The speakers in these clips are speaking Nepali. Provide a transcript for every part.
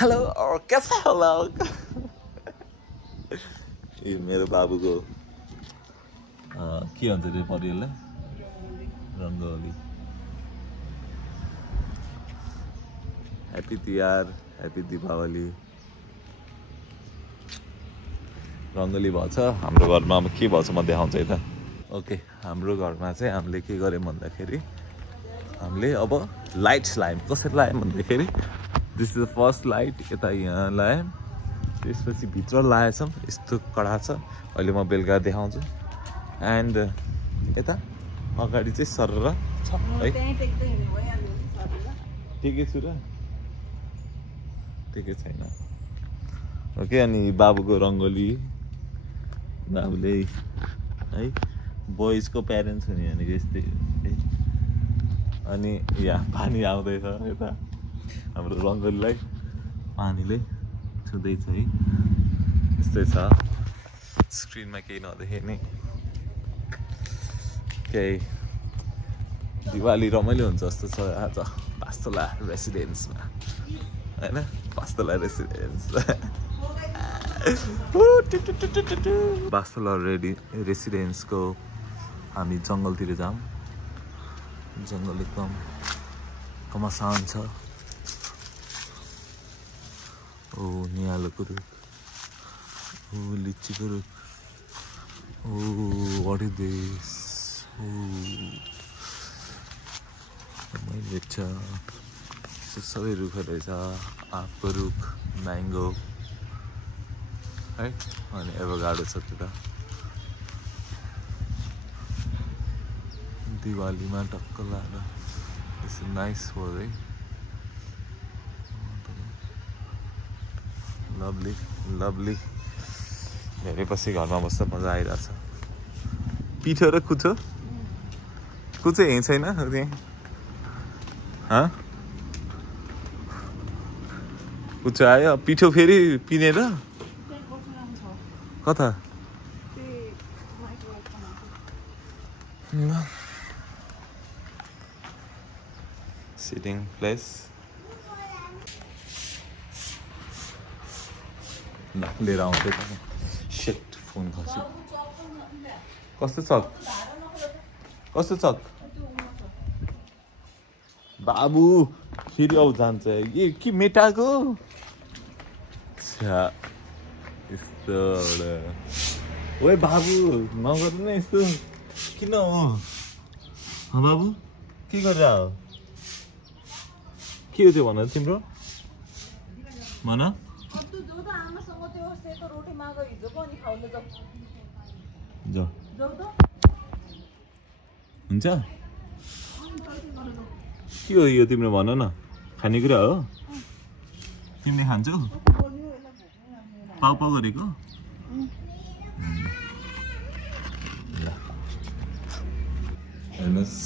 हेलो और कैसा हो लोग? ये मेरो बाबुको के भन्छ रे परिवारलाई रङ्गोली। Happy Tihar, happy Deepawali. रङ्गोली भएछ हाम्रो घरमा। अब के भएछ म देखाउँछु है त। ओके, हाम्रो घरमा चाहिँ हामीले के गर्यौँ भन्दाखेरि हामीले अब लाइट्स लायौँ। कसरी लायौँ भन्दाखेरि this is the first light. यता यहाँ लायौँ, त्यसपछि भित्र लाएछौँ। यस्तो कडा छ, अहिले म बेलुका देखाउँछु। एन्ड यता अगाडि चाहिँ सरर छ है। ठिकै छु र, ठिकै छैन। ओके, अनि बाबुको रङ्गोली बाबुले है बोइजको प्यारेन्ट्स हुने भनेको यस्तै है। अनि यहाँ पानी आउँदैछ, यता हाम्रो रङ्गोलीलाई पानीले छुँदैछ है। यस्तै छ, स्क्रिनमा केही नदेख्ने। केही दिवाली रमाइलो हुन्छ जस्तो छ आज पाँचतला रेसिडेन्समा होइन। पाँचतला रेसिडेन्स पाँचतला रेसिडेन्सको हामी जङ्गलतिर जाऊँ। जङ्गल एकदम कमसान छ। ओ नियालोको रुख, ओ लिचीको रुख, ओ वाट इज दिस, ओ रमाइलो छ। सबै रुखहरू रहेछ। आँपको रुख, म्याङ्गो है, अनि एभोकाडो छ त्यता। दिवालीमा टक्क लाएर इट्स नाइस फर है। Lovely lovely. धेरै पछि घरमा बस्दा मजा आइरहेछ। पिठो र कुचो, कुचो यहीँ छैन त्यहाँ। कुचो आयो, पिठो फेरि पिनेर कता सिटिङ प्लेस। लिएर आउँथ्यो त। सेट फोन खस्यो। कस्तो छ, कस्तो छ बाबु? फेरि आउ जान्छ। ए के मेटाको यस्तो। ओए बाबु नगर्नु न यस्तो, किन हो बाबु? के गरेर हो? के हो त्यो भन तिम्रो, भन। हुन्छ के हो यो तिम्रो, भन न। खानेकुरा हो? तिमीले खान्छौ? पाउ पाउ गरेको? हेर्नुहोस्,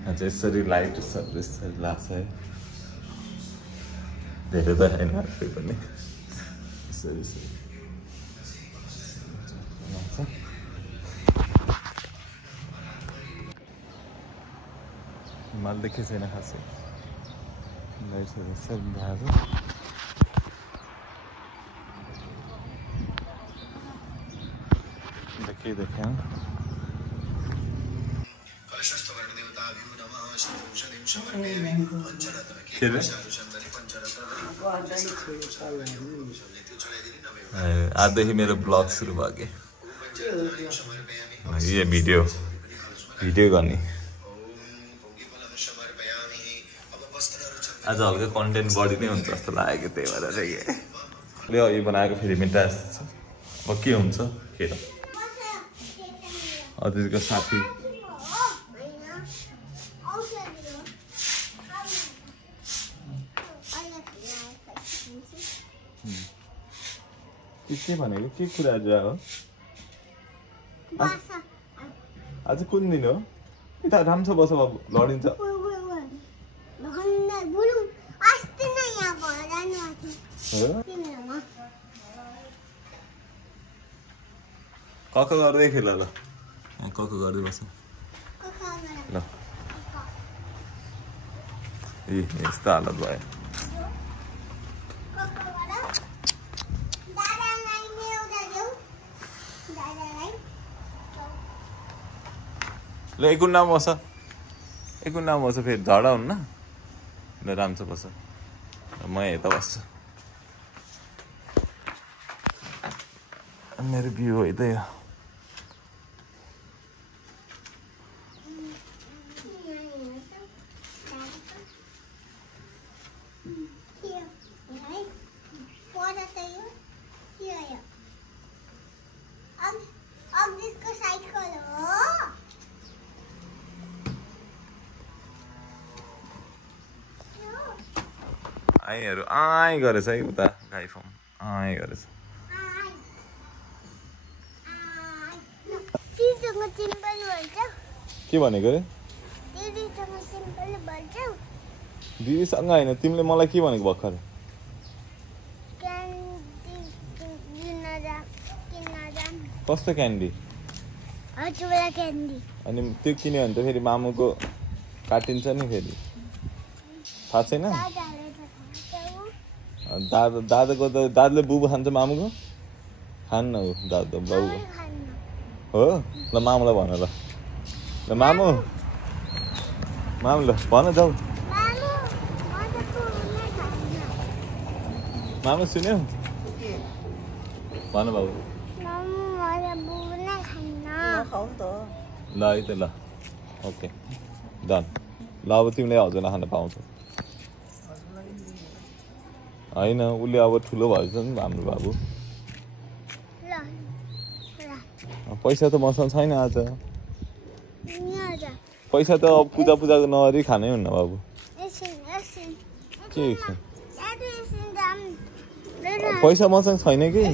यहाँ चाहिँ यसरी लाइट यसरी लाग्छ है। धेरै त होइन फेरि पनि यसरी यसरी लाग्छ। हिमाल देखेको छैन खासै। लाइट्सहरू यसरी ल्याएर के देख्यो? आजदेखि मेरो ब्लग सुरु भयो कि यो भिडियो गर्ने। आज हल्का कन्टेन्ट बढी नै हुन्छ जस्तो लाग्यो, त्यही भएर चाहिँ यो बनाएको फेरि मिठा जस्तो छ। अब के हुन्छ खेर अदितिको साथी के भनेको, के कुरा हो? आज कुन दिन हो? यता राम्रो बस लडिन्छ। कक गर्दै खेल ल, कक गर्दै बस ल। यस्तो हालत भयो। ल एक गुन्डामा बस एक गुन्डामा बस फेरि झगडा हुन्न ल राम्रो बस म यता बस्छु मेरो भ्यू हो त यो आईहरू आइ गरेछ है उता गाई फार्म आइ गरेछ के भनेको रे दिदीसँग होइन तिमीले मलाई के भनेको भर्खर कस्तो क्यान्डी अनि त्यो किन्यो भने त फेरि मामुको काटिन्छ नि फेरि थाहा छैन दादाको त दादाले बुबु खान्छ मामुको खान्न ऊ दादा बाबुको हो ल मामुलाई भन ल मामु ल भन जाऊ मामु सुन्यौ भन बाबु ल है त ल ओके डन ल अब तिमीले हजुरलाई खान पाउँछौ होइन उसले अब ठुलो भएछ नि हाम्रो बाबु पैसा त मसँग छैन आज पैसा त अब पूजाको नगरी खानै हुन्न बाबु के पैसा मसँग छैन कि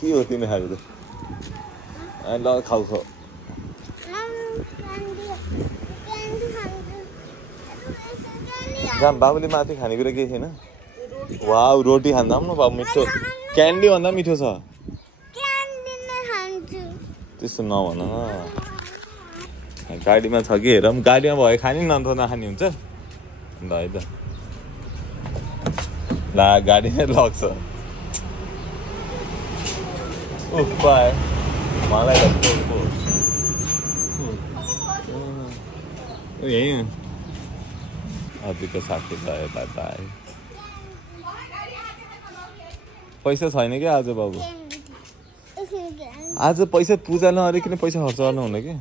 के हो तिमी खाएको त ल खाऊ खाऊ जाम बाबुले माथि खानेकुरा केही छैन वाउ रोटी खाँदा पनि न बाबु मिठो क्यान्डी भन्दा मिठो छ त्यस्तो नभन गाडीमा छ कि हेरौँ गाडीमा भयो खाने न त नखाने हुन्छ ल है त ला गाडी नै लग्छ बाई मलाई यही अरूको साथी गयो बाई बाई पैसा छैन क्या आज बाबु आज पैसा पूजा नअरिकन पैसा खर्च गर्नु हुन्न कि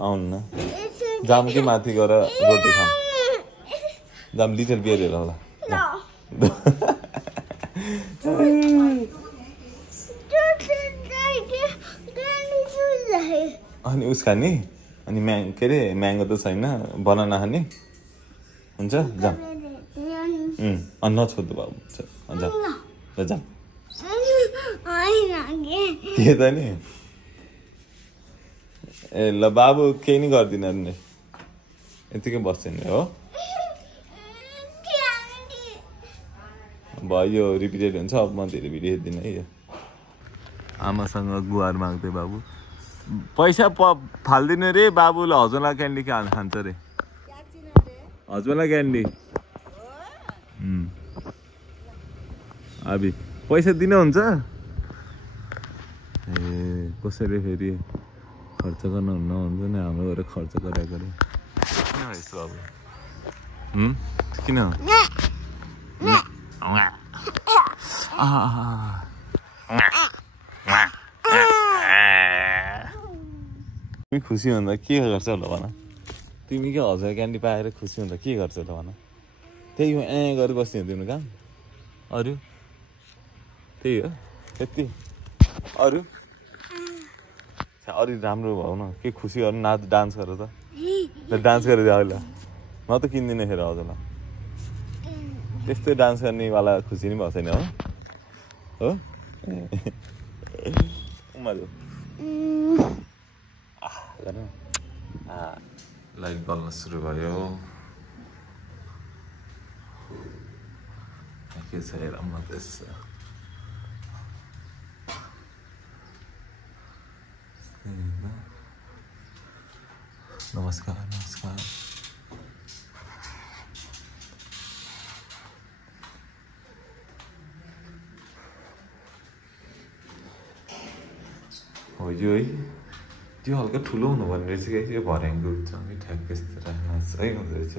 आउनु न जाम कि माथि गएर रोटी खाऊँ जाम लिटल बियर हेर होला अनि उस खाने अनि के अरे म्याङ्गो त छैन बनाना खाने हुन्छ जाम अनि नछोड्नु बाबु जाम ल जाम के त नि ए ल बाबु केही नि गर्दिनँ नि यतिकै बस्छ नि हो भयो रिपिटेड हुन्छ अब म धेरै भिडियो हेर्दिनँ है यो आमासँग गुहार माग्दै बाबु पैसा फाल्दिनु रे बाबुले हजुरलाई क्यान्डी खान्छ रे हजुरलाई क्यान्डी अबि पैसा दिनुहुन्छ ए कसैले फेरि खर्च गर्नुहुन्न हुन्छ नि हाम्रो गएर खर्च गरेको रे किन यस्तो बाबु किन तिमी खुसी हुँदा के गर्छ होला भन तिमी के हजुर क्यान्डी पाएर खुसी हुँदा के गर्छ होला भन त्यही हो गरेर बस्ने तिम्रो काम अरू त्यही हो त्यति अरू अरू राम्रो भयो न के खुसी गर्नु नाच डान्स गर त डान्स गरेर जाऊ ल म त किन्दिनँ फेरि हजुरलाई त्यस्तै डान्स गर्नेवाला खुसी नै भएको छैन हो उमाले लाइट बल्न सुरु भयो के छ हेरौँ न त्यसो नमस्कार नमस्कार हो यो है त्यो हल्का ठुलो हुनुपर्ने रहेछ क्या त्यो भर्याङको हुन्छ कि ठ्याक्कै यस्तो सही हुँदो रहेछ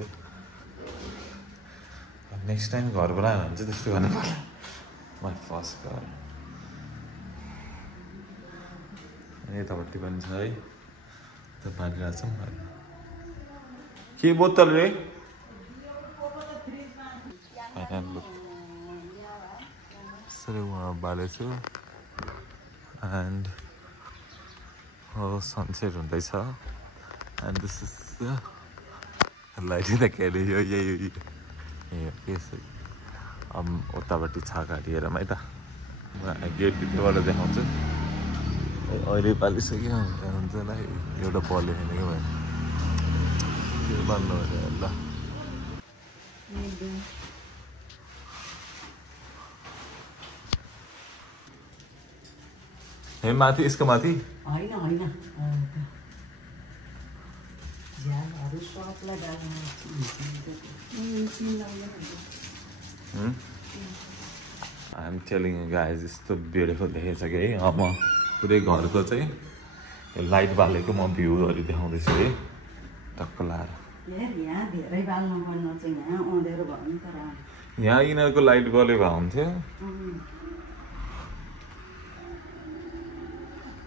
नेक्स्ट टाइम घर बनायो भने चाहिँ त्यस्तो गर्नु पर्ला माई फर्स्ट घर अनि यतापट्टि पनि छ है त बालिरहेको छौँ के बोतल रे यसरी उहाँ बालेछु एन्ड सनसेट हुँदैछ and this is the light the क्यारे यो अब उतापट्टि छाका हेरौँ है त म गेटभित्रबाट देखाउँछु अहिले पालिसक्यो हुन्छ ल एउटा बल्यो छैन क्या भयो त्यो बल्नु अरे ल हे माथि यसको माथि होइन होइन झ्यालहरू सबलाई आइएम टेलिङ यु गाइज यस्तो ब्युटिफुल देखेछ कि है म पुरै घरको चाहिँ लाइट बालेको म भ्यूहरू देखाउँदैछु है टक्क लाएर यहाँ धेरै बाल्नु चाहिँ यहाँ अँधेरो भयो नि तर यहाँ यिनीहरूको लाइट बल्यो भए हुन्थ्यो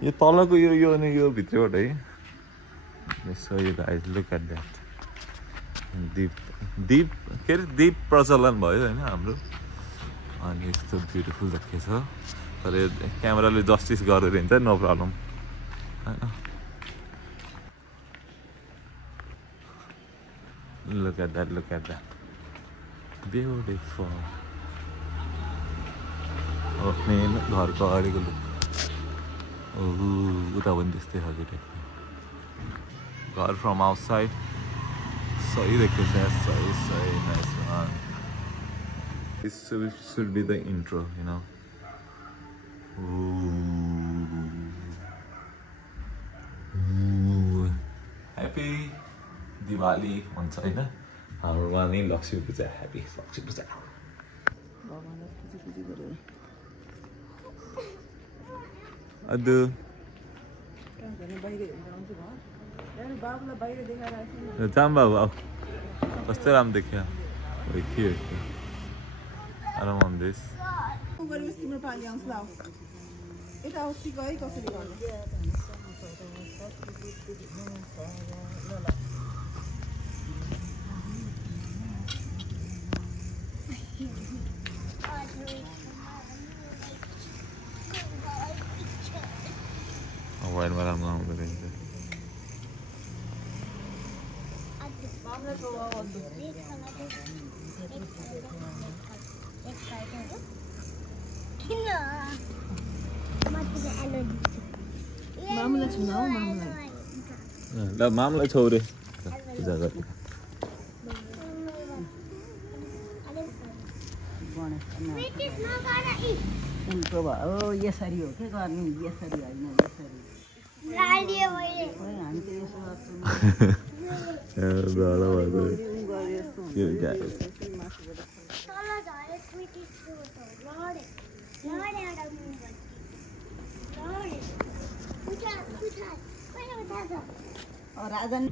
यो तलको यो अनि यो भित्रबाट है यसो यो गाइज लुक एट द्याट दीप के अरे दीप प्रचलन भयो होइन हाम्रो अनि यस्तो ब्युटिफुल देखेछ तर क्यामेराले जस्टिस गरेर हिँड्छ नो प्रब्लम होइन look at that beautiful main घरको अगाडिको लुक उता पनि त्यस्तै खालको टाइपको घर फ्रम आउटसाइड सही देखेछ सही nice one this should be the intro you know happy Diwali भन्छ होइन हाम्रोमा नि लक्ष्मी पूजा ह्याप्पी लक्ष्मी पूजा अदु जाम बाबु आऊ कस्तो राम्रो देखियो के आराम आउँदैछ तिम्रो पानी आउँछ ल यता औसी गए कसरी गर्ने मोबाइलमा राम्रो आउँदो रहेछ मामुलाई छुना हो मामुलाई ल मामलाई छौ रे पूजा गर्नु उल्टो भयो यसरी हो के गर्ने यसरी होइन राजन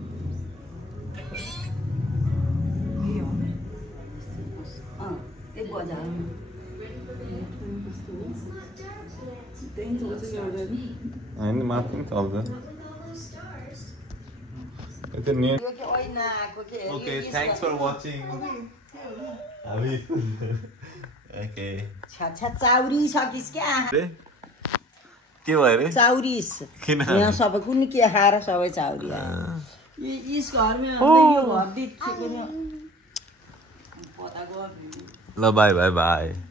एक बजार होइन माथि पनि चल्छ okay thanks for watching okay चाउरी सकिस् क्या के भयो रे चाउरिस किन यहाँ सबै कुनै के खाएर सबै चाउरी इस घरमा यो घर दिएको ल बाई बाई बाई